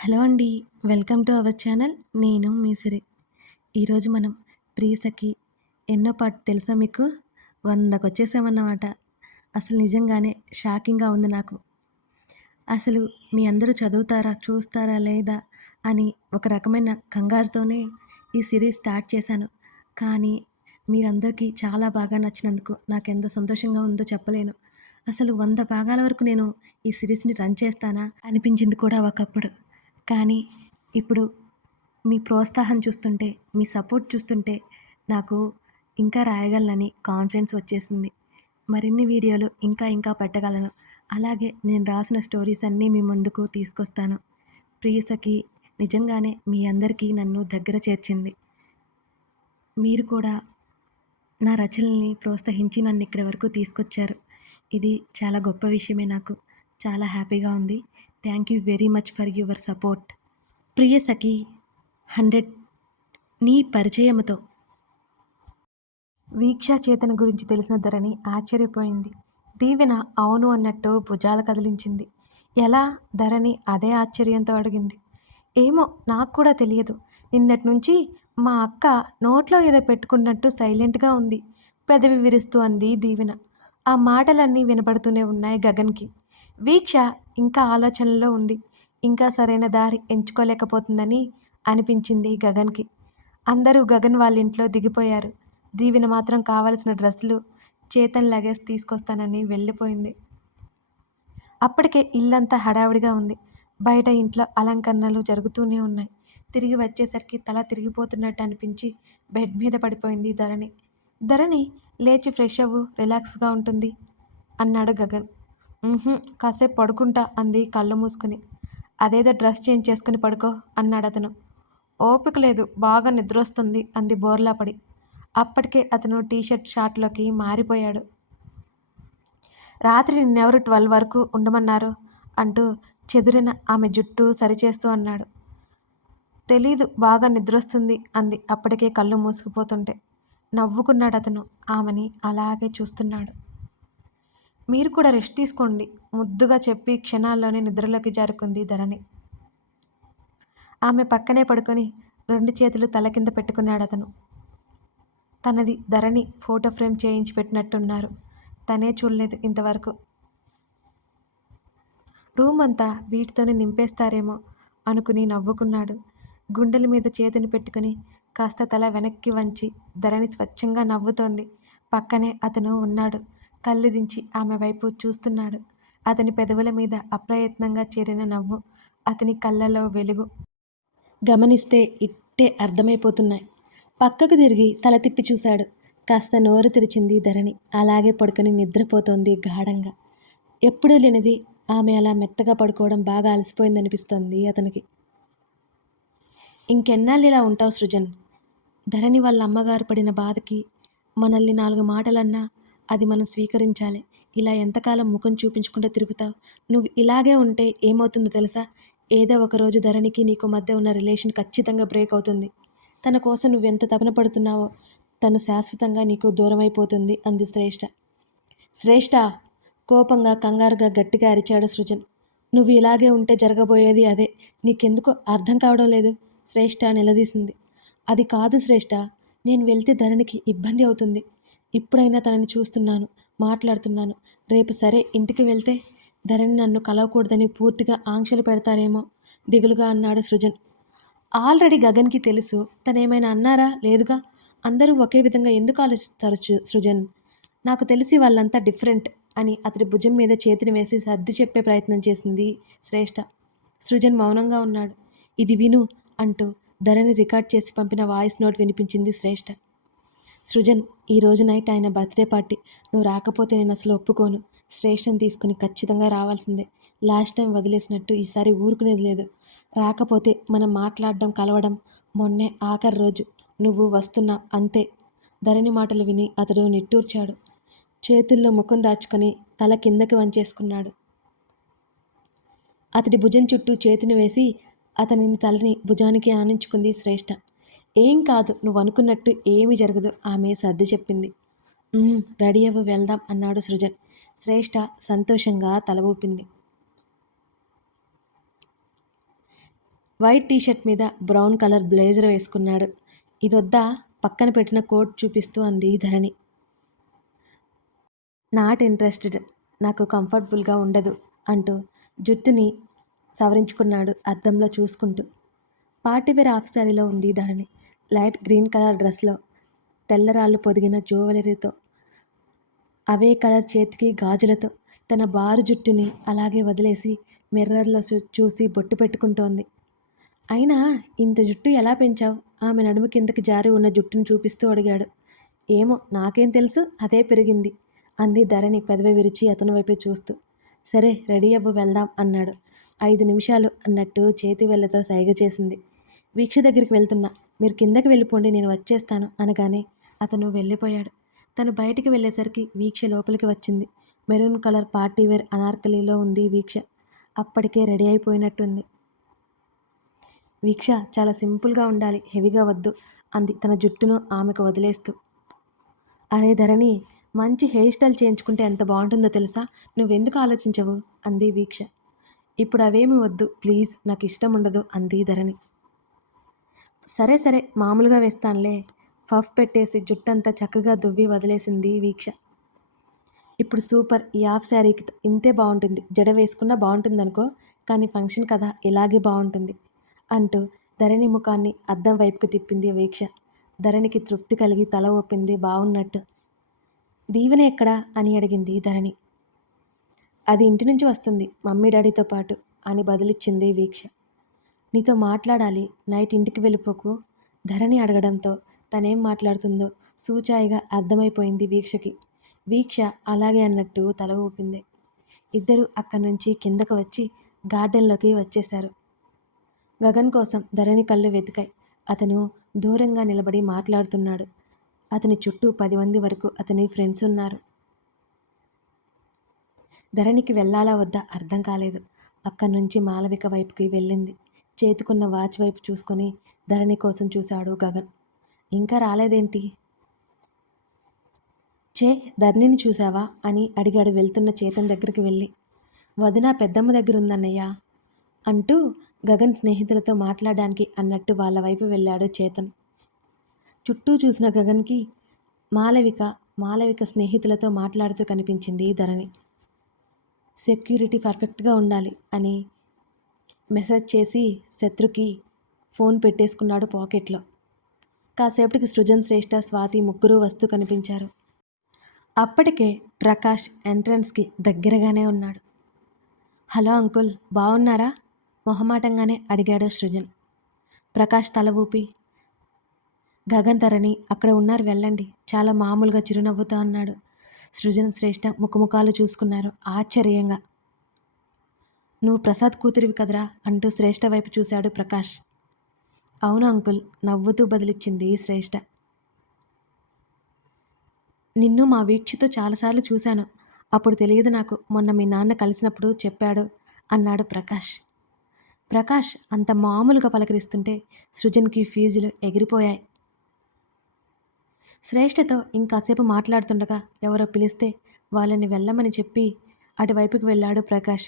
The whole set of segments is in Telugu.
హలో అండి. Welcome to our channel. నేను మీ సిరి. ఈరోజు మనం ప్రియసఖి ఎన్నో పార్ట్ తెలుసా మీకు? 100కొచ్చేసామన్నమాట. అసలు నిజంగానే షాకింగ్‌గా ఉంది నాకు. అసలు మీ అందరూ చదువుతారా, చూస్తారా లేదా అని ఒక రకమైన కంగారుతోనే ఈ సిరీస్ స్టార్ట్ చేశాను. కానీ మీరందరికీ చాలా బాగా నచ్చినందుకు నాకెంత సంతోషంగా ఉందో చెప్పలేను. అసలు 100 భాగాల వరకు నేను ఈ సిరీస్‌ని రన్ చేస్తానా అనిపించింది కూడా ఒకప్పుడు. కానీ ఇప్పుడు మీ ప్రోత్సాహం చూస్తుంటే, మీ సపోర్ట్ చూస్తుంటే నాకు ఇంకా రాయగలనని కాన్ఫిడెన్స్ వచ్చేసింది. మరిన్ని వీడియోలు ఇంకా ఇంకా పెట్టగలను. అలాగే నేను రాసిన స్టోరీస్ అన్నీ మీ ముందుకు తీసుకొస్తాను. ప్రియసఖి నిజంగానే మీ అందరికీ నన్ను దగ్గర చేర్చింది. మీరు కూడా నా రచనల్ని ప్రోత్సహించి నన్ను ఇక్కడి వరకు తీసుకొచ్చారు. ఇది చాలా గొప్ప విషయమే నాకు. చాలా హ్యాపీగా ఉంది. Thank you very much for your support. Priyasakhi 100 నీ పరిచయముతో వీక్షా చేతన గురించి తెలిసిన ధరణి ఆశ్చర్యపోయింది. దీవెన అవును అన్నట్టు భుజాలు కదిలించింది. ఎలా? ధరణి అదే ఆశ్చర్యంతో అడిగింది. ఏమో నాకు కూడా తెలియదు. నిన్నటి నుంచి మా అక్క నోట్లో ఏదో పెట్టుకున్నట్టు సైలెంట్గా ఉంది. పెదవి విరుస్తూ అంది దీవెన. ఆ మాటలన్నీ వినపడుతూనే ఉన్నాయి గగన్కి. వీక్ష ఇంకా ఆలోచనలో ఉంది. ఇంకా సరైన దారి ఎంచుకోలేకపోతుందని అనిపించింది గగన్కి. అందరూ గగన్ వాళ్ళ ఇంట్లో దిగిపోయారు. దీవెన మాత్రం కావలసిన డ్రెస్సులు, చేతన్ లగేజ్ తీసుకొస్తానని వెళ్ళిపోయింది. అప్పటికే ఇల్లంతా హడావిడిగా ఉంది. బయట ఇంట్లో అలంకరణలు జరుగుతూనే ఉన్నాయి. తిరిగి వచ్చేసరికి తల తిరిగిపోతున్నట్టు అనిపించి బెడ్ మీద పడిపోయింది ధరణి. ధరణి లేచి ఫ్రెష్ అవ్వు, రిలాక్స్గా ఉంటుంది అన్నాడు గగన్. కాసేపు పడుకుంటా అంది కళ్ళు మూసుకుని. అదేదో డ్రెస్ చేంజ్ చేసుకుని పడుకో అన్నాడు అతను. ఓపిక లేదు, బాగా నిద్రొస్తుంది అంది బోర్లాపడి. అప్పటికే అతను టీషర్ట్ షార్ట్లోకి మారిపోయాడు. రాత్రి నిన్నెవరు 12 వరకు ఉండమన్నారు అంటూ చెదిరిన ఆమె జుట్టు సరిచేస్తూ అన్నాడు. తెలీదు, బాగా నిద్రొస్తుంది అంది అప్పటికే కళ్ళు మూసుకుపోతుంటే. నవ్వుకున్నాడు అతను. ఆమెని అలాగే చూస్తున్నాడు. మీరు కూడా రెస్ట్ తీసుకోండి ముద్దుగా చెప్పి క్షణాల్లోనే నిద్రలోకి జారుకుంది ధరణి. ఆమె పక్కనే పడుకొని 2 చేతులు తల కింద పెట్టుకున్నాడు అతను. తనది ధరణి ఫోటో ఫ్రేమ్ చేయించి పెట్టినట్టున్నారు. తనే చూడలేదు ఇంతవరకు. రూమ్ అంతా వీటితోనే నింపేస్తారేమో అనుకుని నవ్వుకున్నాడు. గుండెల మీద చేతిని పెట్టుకుని కాస్త తల వెనక్కి వంచి ధరణి స్వచ్ఛంగా నవ్వుతోంది. పక్కనే అతను ఉన్నాడు. కళ్ళు దించి ఆమె వైపు చూస్తున్నాడు. అతని పెదవుల మీద అప్రయత్నంగా చేరిన నవ్వు, అతని కళ్ళలో వెలుగు గమనిస్తే ఇట్టే అర్థమైపోతున్నాయి. పక్కకు తిరిగి తల తిప్పి చూశాడు. కాస్త నోరు తెరిచింది ధరణి. అలాగే పడుకొని నిద్రపోతోంది గాఢంగా. ఎప్పుడూ లేనిది ఆమె అలా మెత్తగా పడుకోవడం బాగా అలసిపోయిందనిపిస్తోంది అతనికి. ఇంకెన్నాళ్ళు ఇలా ఉంటావు సృజన్? ధరణి వాళ్ళ అమ్మగారు పడిన బాధకి మనల్ని 4 మాటలన్నా అది మనం స్వీకరించాలి. ఇలా ఎంతకాలం ముఖం చూపించుకుంటూ తిరుగుతావు? నువ్వు ఇలాగే ఉంటే ఏమవుతుందో తెలుసా? ఏదో ఒకరోజు ధరణికి నీకు మధ్య ఉన్న రిలేషన్ ఖచ్చితంగా బ్రేక్ అవుతుంది. తన కోసం నువ్వెంత తపన పడుతున్నావో తను శాశ్వతంగా నీకు దూరమైపోతుంది అంది శ్రేష్ఠ. శ్రేష్ఠ! కోపంగా కంగారుగా గట్టిగా అరిచాడు సృజన్. నువ్వు ఇలాగే ఉంటే జరగబోయేది అదే. నీకెందుకు అర్థం కావడం లేదు? శ్రేష్ఠ నిలదీసింది. అది కాదు శ్రేష్ఠ, నేను వెళ్తే ధరణికి ఇబ్బంది అవుతుంది. ఇప్పుడైనా తనని చూస్తున్నాను, మాట్లాడుతున్నాను. రేపు సరే ఇంటికి వెళ్తే ధరణి నన్ను కలవకూడదని పూర్తిగా ఆంక్షలు పెడతారేమో దిగులుగా అన్నాడు సృజన్. ఆల్రెడీ గగన్కి తెలుసు. తనేమైనా అన్నారా? లేదుగా. అందరూ ఒకే విధంగా ఎందుకు ఆలోచిస్తారు సృజన్? నాకు తెలిసి వాళ్ళంతా డిఫరెంట్ అని అతడి భుజం మీద చేతిని వేసి సర్ది చెప్పే ప్రయత్నం చేసింది శ్రేష్ఠ. సృజన్ మౌనంగా ఉన్నాడు. ఇది విను అంటూ ధరణి రికార్డ్ చేసి పంపిన వాయిస్ నోట్ వినిపించింది శ్రేష్ఠ. సృజన్, ఈరోజు నైట్ ఆయన బర్త్డే పార్టీ. నువ్వు రాకపోతే నేను అసలు ఒప్పుకోను. శ్రేష్ఠని తీసుకుని ఖచ్చితంగా రావాల్సిందే. లాస్ట్ టైం వదిలేసినట్టు ఈసారి ఊరుకునేది లేదు. రాకపోతే మనం మాట్లాడడం, కలవడం మొన్నే ఆఖరి రోజు. నువ్వు వస్తున్నా అంతే. ధరణి మాటలు విని అతడు నిట్టూర్చాడు. చేతుల్లో ముఖం దాచుకొని తల కిందకి వంచేసుకున్నాడు. అతడి భుజం చుట్టూ చేతిని వేసి అతని తలని భుజానికి ఆనించుకుంది శ్రేష్ఠ. ఏం కాదు, నువ్వు అనుకున్నట్టు ఏమీ జరగదు ఆమె సర్ది చెప్పింది. రెడీ అవ్వు, వెళ్దాం అన్నాడు సృజన్. శ్రేష్ఠ సంతోషంగా తల ఊపింది. వైట్ టీషర్ట్ మీద బ్రౌన్ కలర్ బ్లేజర్ వేసుకున్నాడు. ఇదొద్దా? పక్కన పెట్టిన కోట్ చూపిస్తూ అంది ధరణి. నాట్ ఇంట్రెస్టెడ్, నాకు కంఫర్టబుల్గా ఉండదు అంటూ జుట్టుని సవరించుకున్నాడు అద్దంలో చూసుకుంటూ. పార్టీవేర్ హాఫ్ శారీలో ఉంది ధరణి. లైట్ గ్రీన్ కలర్ డ్రెస్లో తెల్లరాళ్ళు పొదిగిన జ్యువెలరీతో, అవే కలర్ చేతికి గాజులతో తన బారు జుట్టుని అలాగే వదిలేసి మిర్రర్లో చూసి బొట్టు పెట్టుకుంటోంది. అయినా ఇంత జుట్టు ఎలా పెంచావు? ఆమె నడుము కిందకి జారి ఉన్న జుట్టును చూపిస్తూ అడిగాడు. ఏమో, నాకేం తెలుసు, అదే పెరిగింది అంది ధరణి పెదవి విరిచి అతని వైపే చూస్తూ. సరే, రెడీ అవ్వు, వెళ్దాం అన్నాడు. 5 నిమిషాలు అన్నట్టు చేతి వేళ్లతో సైగ చేసింది. వీక్ష దగ్గరికి వెళ్తున్నా, మీరు కిందకి వెళ్ళిపోండి, నేను వచ్చేస్తాను అనగానే అతను వెళ్ళిపోయాడు. తను బయటికి వెళ్ళేసరికి వీక్ష లోపలికి వచ్చింది. మెరూన్ కలర్ పార్టీవేర్ అనార్కలిలో ఉంది వీక్ష. అప్పటికే రెడీ అయిపోయినట్టుంది. వీక్ష, చాలా సింపుల్గా ఉండాలి, హెవీగా వద్దు అంది తన జుట్టును ఆమెకు వదిలేస్తూ. అరే ధరణి, మంచి హెయిర్ స్టైల్ చేయించుకుంటే ఎంత బాగుంటుందో తెలుసా? నువ్వెందుకు ఆలోచించవు అంది వీక్ష. ఇప్పుడు అవేమీ వద్దు ప్లీజ్, నాకు ఇష్టం ఉండదు అంది ధరణి. సరే సరే, మామూలుగా వేస్తానులే. పఫ్ పెట్టేసి జుట్టంతా చక్కగా దువ్వి వదిలేసింది వీక్ష. ఇప్పుడు సూపర్, ఈ హాఫ్ శారీకి ఇంతే బాగుంటుంది, జడ వేసుకున్నా బాగుంటుంది అనుకో, కానీ ఫంక్షన్ కదా, ఇలాగే బాగుంటుంది అంటూ ధరణి ముఖాన్ని అద్దం వైపుకు తిప్పింది వీక్ష. ధరణికి తృప్తి కలిగి తల ఊపింది బాగున్నట్టు. దీవెన ఎక్కడా అని అడిగింది ధరణి. అది ఇంటి నుంచి వస్తుంది మమ్మీ డాడీతో పాటు అని బదులిచ్చింది వీక్ష. నీతో మాట్లాడాలి, నైట్ ఇంటికి వెళ్ళిపోకు ధరణి అడగడంతో తనేం మాట్లాడుతుందో సూచాయిగా అర్థమైపోయింది వీక్షకి. వీక్ష అలాగే అన్నట్టు తల ఊపింది. ఇద్దరు అక్కడి నుంచి కిందకు వచ్చి గార్డెన్లోకి వచ్చేశారు. గగన్ కోసం ధరణి కళ్ళు వెతికాయి. అతను దూరంగా నిలబడి మాట్లాడుతున్నాడు. అతని చుట్టూ 10 మంది వరకు అతని ఫ్రెండ్స్ ఉన్నారు. ధరణికి వెళ్ళాలా వద్దా అర్థం కాలేదు. అక్కడి నుంచి మాలవిక వైపుకి వెళ్ళింది. చేతుకున్న వాచ్ వైపు చూసుకొని ధరణి కోసం చూశాడు గగన్. ఇంకా రాలేదేంటి? చే, ధరణిని చూసావా అని అడిగాడు వెళ్తున్న చేతన్ దగ్గరికి వెళ్ళి. వదిన పెద్దమ్మ దగ్గర ఉందన్నయ్య అంటూ గగన్ స్నేహితులతో మాట్లాడడానికి అన్నట్టు వాళ్ళ వైపు వెళ్ళాడు చేతన్. చుట్టూ చూసిన గగన్కి మాలవిక స్నేహితులతో మాట్లాడుతూ కనిపించింది ధరణి. సెక్యూరిటీ పర్ఫెక్ట్గా ఉండాలి అని మెసేజ్ చేసి శత్రుకి ఫోన్ పెట్టేసుకున్నాడు పాకెట్లో. కాసేపటికి సృజన్, శ్రేష్ఠ, స్వాతి ముగ్గురు వస్తూ కనిపించారు. అప్పటికే ప్రకాష్ ఎంట్రన్స్కి దగ్గరగానే ఉన్నాడు. హలో అంకుల్, బాగున్నారా మొహమాటంగానే అడిగాడు సృజన్. ప్రకాష్ తల ఊపి, గగన్, ధరణి అక్కడ ఉన్నారు, వెళ్ళండి చాలా మామూలుగా చిరునవ్వుతో అన్నాడు. సృజన్, శ్రేష్ఠ ముఖముఖాలు చూసుకున్నారు ఆశ్చర్యంగా. నువ్వు ప్రసాద్ కూతురివి కదరా అంటూ శ్రేష్ఠ వైపు చూశాడు ప్రకాష్. అవును అంకుల్ నవ్వుతూ బదిలిచ్చింది శ్రేష్ఠ. నిన్ను మా వీక్షతో చాలాసార్లు చూశాను, అప్పుడు తెలియదు నాకు, మొన్న మీ నాన్న కలిసినప్పుడు చెప్పాడు అన్నాడు ప్రకాష్. ప్రకాష్ అంత మామూలుగా పలకరిస్తుంటే సృజన్కి ఫీజులు ఎగిరిపోయాయి. శ్రేష్ఠతో ఇంకాసేపు మాట్లాడుతుండగా ఎవరో పిలిస్తే వాళ్ళని వెళ్ళమని చెప్పి అటువైపుకి వెళ్ళాడు ప్రకాష్.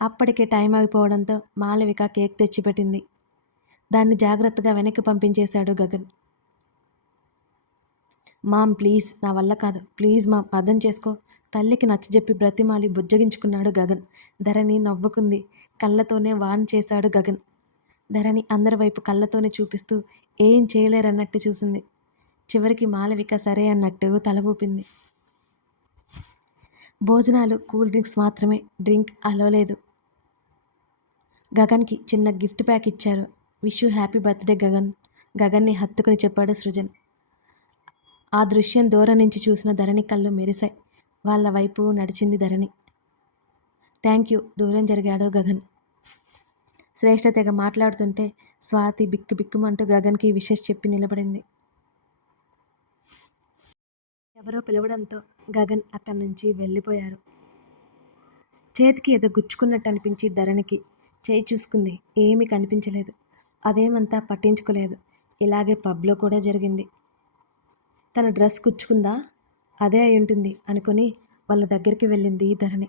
అప్పటికే టైం అయిపోవడంతో మాలవిక కేక్ తెచ్చిపెట్టింది. దాన్ని జాగ్రత్తగా వెనక్కి పంపించేశాడు గగన్. మామ్ ప్లీజ్, నా వల్ల కాదు, ప్లీజ్ మామ్ అర్థం చేసుకో తల్లికి నచ్చజెప్పి బ్రతిమాలి బుజ్జగించుకున్నాడు గగన్. ధరణి నవ్వుకుంది. కళ్ళతోనే వాన్ చేశాడు గగన్. ధరణి అందరి వైపు కళ్ళతోనే చూపిస్తూ ఏం చేయలేరన్నట్టు చూసింది. చివరికి మాలవిక సరే అన్నట్టు తల ఊపింది. భోజనాలు, కూల్ డ్రింక్స్ మాత్రమే, డ్రింక్ అలో లేదు. గగన్కి చిన్న గిఫ్ట్ ప్యాక్ ఇచ్చారు. Wish you happy birthday Gagan, గగన్ని హత్తుకుని చెప్పాడు సృజన్. ఆ దృశ్యం దూరం నుంచి చూసిన ధరణి కళ్ళు మెరిశాయి. వాళ్ళ వైపు నడిచింది ధరణి. థ్యాంక్ యూ, దూరం జరిగాడు గగన్. శ్రేష్ఠ తెగ మాట్లాడుతుంటే స్వాతి బిక్కు బిక్కుమంటూ గగన్కి విషెస్ చెప్పి నిలబడింది. ఎవరో పిలవడంతో గగన్ అక్కడి నుంచి వెళ్ళిపోయారు. చేతికి ఏదో గుచ్చుకున్నట్టు అనిపించి ధరణికి చేయి చూసుకుంది. ఏమీ కనిపించలేదు. అదేమంతా పట్టించుకోలేదు. ఇలాగే పబ్లో కూడా జరిగింది. తన డ్రెస్ గుచ్చుకుందా, అదే అయి ఉంటుంది అనుకుని వాళ్ళ దగ్గరికి వెళ్ళింది ధరణి.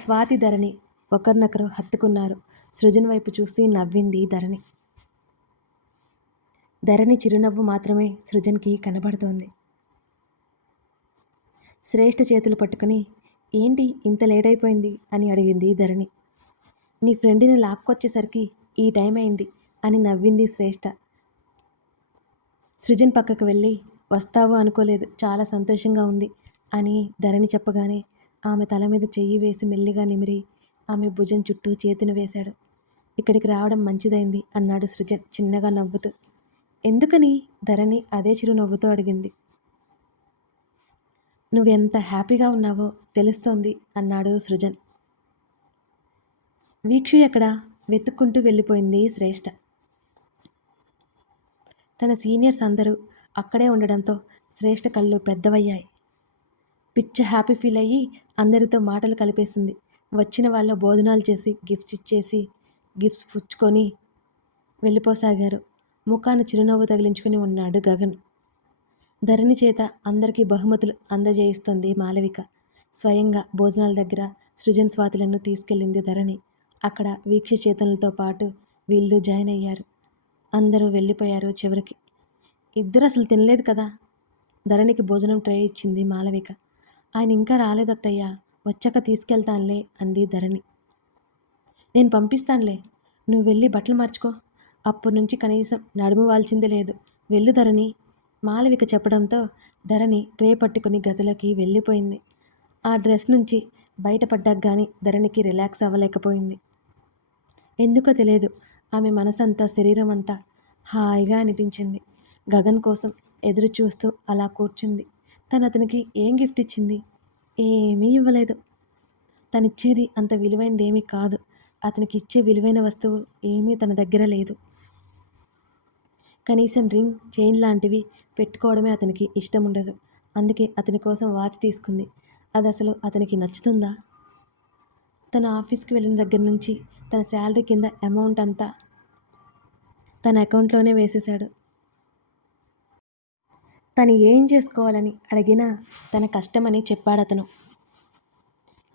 స్వాతి, ధరణి ఒకరినొకరు హత్తుకున్నారు. సృజన్ వైపు చూసి నవ్వింది ధరణి. ధరణి చిరునవ్వు మాత్రమే సృజన్కి కనబడుతోంది. శ్రేష్ఠ చేతులు పట్టుకుని, ఏంటి ఇంత లేట్ అయిపోయింది అని అడిగింది ధరణి. నీ ఫ్రెండ్ని లాక్కొచ్చేసరికి ఈ టైం అయింది అని నవ్వింది శ్రేష్ఠ. సృజన్ పక్కకు వెళ్ళి, వస్తావు అనుకోలేదు, చాలా సంతోషంగా ఉంది అని ధరణి చెప్పగానే ఆమె తల మీద చెయ్యి వేసి మెల్లిగా నిమిరి ఆమె భుజం చుట్టూ చేతిని వేశాడు. ఇక్కడికి రావడం మంచిదైంది అన్నాడు సృజన్ చిన్నగా నవ్వుతూ. ఎందుకని? ధరణి అదే చిరునవ్వుతో అడిగింది. నువ్వెంత హ్యాపీగా ఉన్నావో తెలుస్తోంది అన్నాడు సృజన్. వీక్షు ఎక్కడా? వెతుక్కుంటూ వెళ్ళిపోయింది శ్రేష్ఠ. తన సీనియర్స్ అందరూ అక్కడే ఉండడంతో శ్రేష్ఠ కళ్ళు పెద్దవయ్యాయి. పిచ్చ హ్యాపీ ఫీల్ అయ్యి అందరితో మాటలు కలిపేసింది. వచ్చిన వాళ్ళ భోజనాలు చేసి గిఫ్ట్స్ పుచ్చుకొని వెళ్ళిపోసాగారు. ముఖాన చిరునవ్వు తగిలించుకుని ఉన్నాడు గగన్. ధరణి చేత అందరికీ బహుమతులు అందజేయిస్తుంది మాలవిక. స్వయంగా భోజనాల దగ్గర సృజన్ స్వాతులను తీసుకెళ్ళింది ధరణి. అక్కడ వీక్ష చేతనలతో పాటు వీళ్ళు జాయిన్ అయ్యారు. అందరూ వెళ్ళిపోయారు. చివరికి ఇద్దరు అసలు తినలేదు కదా. ధరణికి భోజనం ట్రే ఇచ్చింది మాలవిక. ఆయన ఇంకా రాలేదత్తయ్యా, వచ్చాక తీసుకెళ్తానులే అంది ధరణి. నేను పంపిస్తానులే, నువ్వు వెళ్ళి బట్టలు మార్చుకో. అప్పటి నుంచి కనీసం నడుము వాల్చిందే లేదు. వెళ్ళు ధరణి, మాలవిక చెప్పడంతో ధరణి ట్రే పట్టుకుని గదిలోకి వెళ్ళిపోయింది. ఆ డ్రెస్ నుంచి బయటపడ్డాక కానీ ధరణికి రిలాక్స్ అవ్వలేకపోయింది. ఎందుకో తెలియదు, ఆమె మనసంతా శరీరం అంతా హాయిగా అనిపించింది. గగన్ కోసం ఎదురు చూస్తూ అలా కూర్చుంది. తను అతనికి ఏం గిఫ్ట్ ఇచ్చింది? ఏమీ ఇవ్వలేదు. తనిచ్చేది అంత విలువైనదేమీ కాదు. అతనికి ఇచ్చే విలువైన వస్తువు ఏమీ తన దగ్గర లేదు. కనీసం రింగ్, చైన్ లాంటివి పెట్టుకోవడమే అతనికి ఇష్టం ఉండదు. అందుకే అతని కోసం వాచ్ తీసుకుంది. అది అసలు అతనికి నచ్చుతుందా? తన ఆఫీస్కి వెళ్ళిన దగ్గర నుంచి తన శాలరీ కింద అమౌంట్ అంతా తన అకౌంట్లోనే వేసేశాడు. తను ఏం చేసుకోవాలని అడిగినా తన కష్టమని చెప్పాడతను.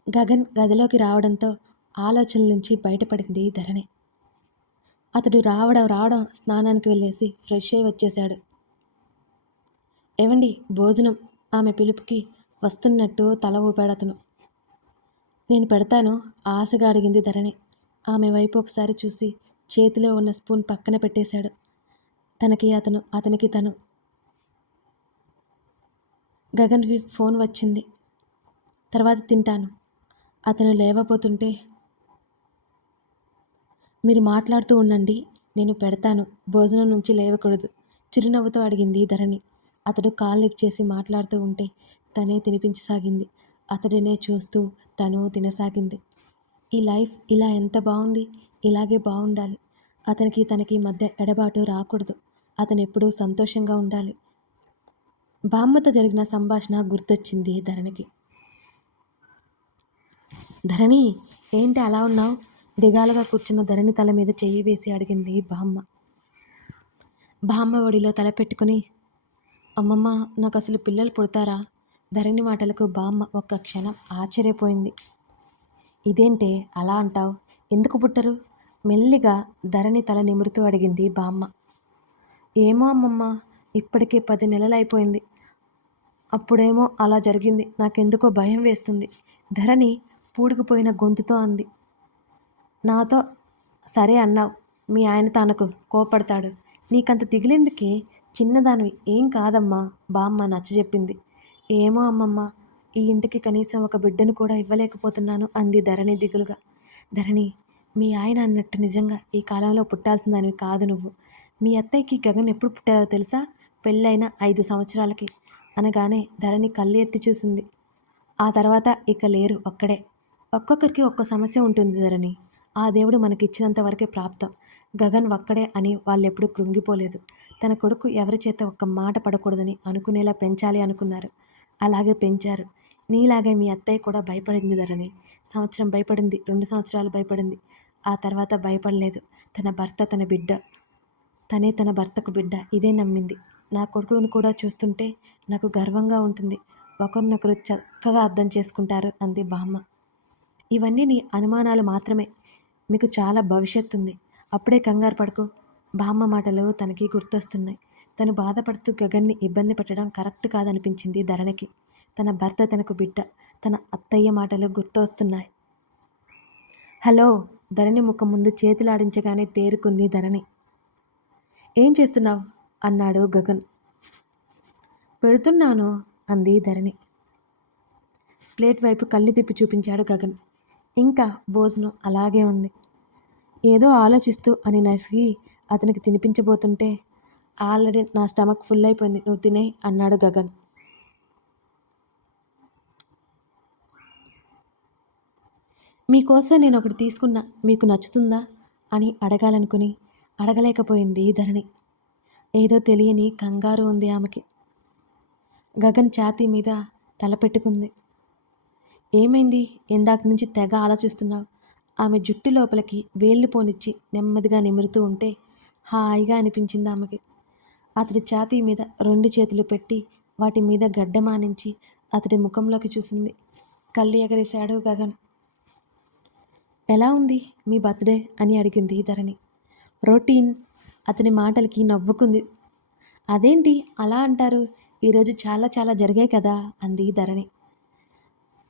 గగన్ గదిలోకి రావడంతో ఆలోచనల నుంచి బయటపడింది ధరణి. అతడు రావడం స్నానానికి వెళ్ళేసి ఫ్రెష్ అయి వచ్చేశాడు. ఏవండి భోజనం, ఆమె పిలుపుకి వస్తున్నట్టు తల ఊపాడతను. నేను పెడతాను ఆశగా అడిగింది ధరణి. ఆమె వైపు ఒకసారి చూసి చేతిలో ఉన్న స్పూన్ పక్కన పెట్టేశాడు. అతనికి తను. గగన్వి ఫోన్ వచ్చింది. తర్వాత తింటాను. అతను లేవబోతుంటే, మీరు మాట్లాడుతూ ఉండండి, నేను పెడతాను, భోజనం నుంచి లేవకూడదు చిరునవ్వుతో అడిగింది ధరణి. అతడు కాల్ లిఫ్ట్ చేసి మాట్లాడుతూ ఉంటే తనే తినిపించసాగింది. అతడినే చూస్తూ తను తినసాగింది. ఈ లైఫ్ ఇలా ఎంత బాగుంది, ఇలాగే బాగుండాలి. తనకి మధ్య ఎడబాటు రాకూడదు. అతను ఎప్పుడూ సంతోషంగా ఉండాలి. బామ్మతో జరిగిన సంభాషణ గుర్తొచ్చింది ధరణికి. ధరణి, ఏంటి అలా ఉన్నావు? దిగాలుగా కూర్చున్న ధరణి తల మీద చెయ్యి వేసి అడిగింది బామ్మ. బామ్మ ఒడిలో తల పెట్టుకుని, అమ్మమ్మ నాకు అసలు పిల్లలు పుడతారా? ధరణి మాటలకు బామ్మ ఒక్క క్షణం ఆశ్చర్యపోయింది. ఇదేంటే అలా అంటావు? ఎందుకు పుట్టరు? మెల్లిగా ధరణి తల నిమురుతూ అడిగింది బామ్మ. ఏమో అమ్మమ్మ, ఇప్పటికే 10 నెలలు అయిపోయింది. అప్పుడేమో అలా జరిగింది, నాకెందుకో భయం వేస్తుంది ధరణి పూడుకుపోయిన గొంతుతో అంది. నాతో సరే అన్నావు, మీ ఆయన తనకు కోపడతాడు, నీకంత దిగిలేందుకే, చిన్నదానివి, ఏం కాదమ్మా బామ్మ నచ్చజెప్పింది. ఏమో అమ్మమ్మ, ఈ ఇంటికి కనీసం ఒక బిడ్డను కూడా ఇవ్వలేకపోతున్నాను అంది ధరణి దిగులుగా. ధరణి, మీ ఆయన అన్నట్టు నిజంగా ఈ కాలంలో పుట్టాల్సిన దానివి కాదు నువ్వు. మీ అత్తయ్యకి గగన్ ఎప్పుడు పుట్టారో తెలుసా? పెళ్ళైన 5 సంవత్సరాలకి అనగానే ధరణి కళ్ళు ఎత్తి చూసింది. ఆ తర్వాత ఇక లేరు, ఒక్కడే. ఒక్కొక్కరికి ఒక్క సమస్య ఉంటుంది ధరణి. ఆ దేవుడు మనకిచ్చినంత వరకే ప్రాప్తం. గగన్ ఒక్కడే అని వాళ్ళెప్పుడూ కృంగిపోలేదు. తన కొడుకు ఎవరి చేత ఒక్క మాట పడకూడదని అనుకునేలా పెంచాలి అనుకున్నారు. అలాగే పెంచారు. నీలాగే మీ అత్తయ్య కూడా భయపడింది ధరణి. సంవత్సరం భయపడింది, 2 సంవత్సరాలు భయపడింది. ఆ తర్వాత భయపడలేదు. తన భర్త, తన బిడ్డ, తనే తన భర్తకు బిడ్డ, ఇదే నమ్మింది. నా కొడుకును కూడా చూస్తుంటే నాకు గర్వంగా ఉంటుంది. ఒకరినొకరు చక్కగా అర్థం చేసుకుంటారు అంది బామ్మ. ఇవన్నీ నీ అనుమానాలు మాత్రమే. మీకు చాలా భవిష్యత్తు ఉంది. అప్పుడే కంగారు పడకు. బామ్మ మాటలు తనకి గుర్తొస్తున్నాయి. తను బాధపడుతూ గగన్ని ఇబ్బంది పెట్టడం కరెక్ట్ కాదనిపించింది ధరణికి. తన భర్త తనకు బిడ్డ. తన అత్తయ్య మాటలు గుర్తొస్తున్నాయి. హలో! ధరణి ముఖం ముందు చేతులాడించగానే తేరుకుంది ధరణి. ఏం చేస్తున్నావు? అన్నాడు గగన్. పెడుతున్నాను అంది ధరణి. ప్లేట్ వైపు కళ్ళు తిప్పి చూపించాడు గగన్. ఇంకా భోజనం అలాగే ఉంది. ఏదో ఆలోచిస్తూ అని నసిగి అతనికి తినిపించబోతుంటే, ఆల్రెడీ నా స్టమక్ ఫుల్ అయిపోయింది, నువ్వు తినే అన్నాడు గగన్. మీకోసం నేను ఒకటి తీసుకున్నా, మీకు నచ్చుతుందా అని అడగాలనుకుని అడగలేకపోయింది ధరణి. ఏదో తెలియని కంగారు ఉంది ఆమెకి. గగన్ ఛాతీ మీద తల పెట్టుకుంది. ఏమైంది? ఇందాక నుంచి తెగ ఆలోచిస్తున్నావు. ఆమె జుట్టు లోపలికి వేళ్ళు పోనిచ్చి నెమ్మదిగా నిమురుతూ ఉంటే హాయిగా అనిపించింది ఆమెకి. అతడి ఛాతీ మీద 2 చేతులు పెట్టి వాటి మీద గడ్డమానించి అతడి ముఖంలోకి చూసింది. కళ్ళు ఎగరేశాడు గగన్. ఎలా ఉంది మీ బర్త్డే అని అడిగింది ధరణి. రొటీన్. అతని మాటలకి నవ్వుకుంది. అదేంటి అలా అంటారు? ఈరోజు చాలా చాలా జరిగాయి కదా అంది ధరణి.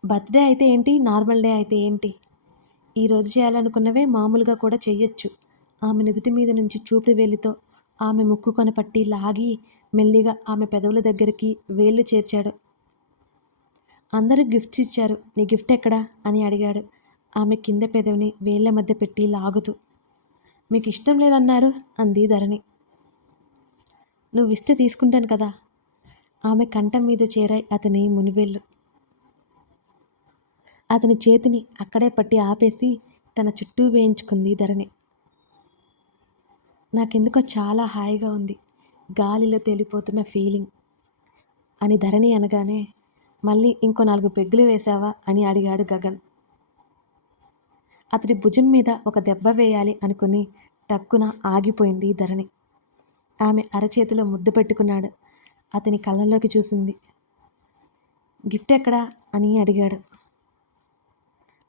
బర్త్డే అయితే ఏంటి, నార్మల్ డే అయితే ఏంటి? ఈరోజు చేయాలనుకున్నవే మామూలుగా కూడా చెయ్యొచ్చు. ఆమె నుదుటి మీద నుంచి చూపుడు వేలితో ఆమె ముక్కు కొన పట్టి లాగి మెల్లిగా ఆమె పెదవుల దగ్గరికి వేళ్ళు చేర్చాడు. అందరూ గిఫ్ట్స్ ఇచ్చారు, నీ గిఫ్ట్ ఎక్కడా అని అడిగాడు ఆమె కింద పెదవిని వేళ్ల మధ్య పెట్టి లాగుతూ. మీకు ఇష్టం లేదన్నారు అంది ధరణి. నువ్విస్తే తీసుకుంటాను కదా. ఆమె కంఠం మీద చేరాయి అతని మునివేళ్ళు. అతని చేతిని అక్కడే పట్టి ఆపేసి తన చుట్టూ వేయించుకుంది ధరణి. నాకెందుకో చాలా హాయిగా ఉంది, గాలిలో తేలిపోతున్న ఫీలింగ్ అని ధరణి అనగానే, మళ్ళీ ఇంకో 4 పెగ్గులు వేశావా అని అడిగాడు గగన్. అతడి భుజం మీద ఒక దెబ్బ వేయాలి అనుకుని టక్కున ఆగిపోయింది ధరణి. ఆమె అరచేతిలో ముద్దు పెట్టుకున్నాడు. అతని కళ్ళల్లోకి చూసింది. గిఫ్ట్ ఎక్కడా అని అడిగాడు.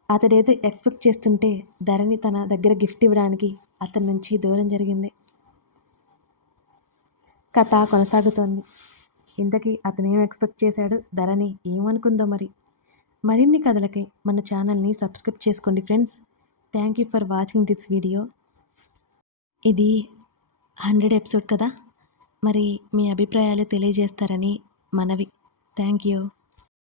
అతడేదో ఎక్స్పెక్ట్ చేస్తుంటే ధరణి తన దగ్గర గిఫ్ట్ ఇవ్వడానికి అతని నుంచి దూరం జరిగింది. కథ కొనసాగుతోంది. ఇంతకీ అతనేం ఎక్స్పెక్ట్ చేశాడు, ధరణి ఏమనుకుందో మరి. మరిన్ని కథలకై మన ఛానల్ని సబ్స్క్రైబ్ చేసుకోండి friends. Thank you for watching this video. ఇది 100 ఎపిసోడ్ కదా, మరి మీ అభిప్రాయాలు తెలియజేస్తారని మనవి. Thank you.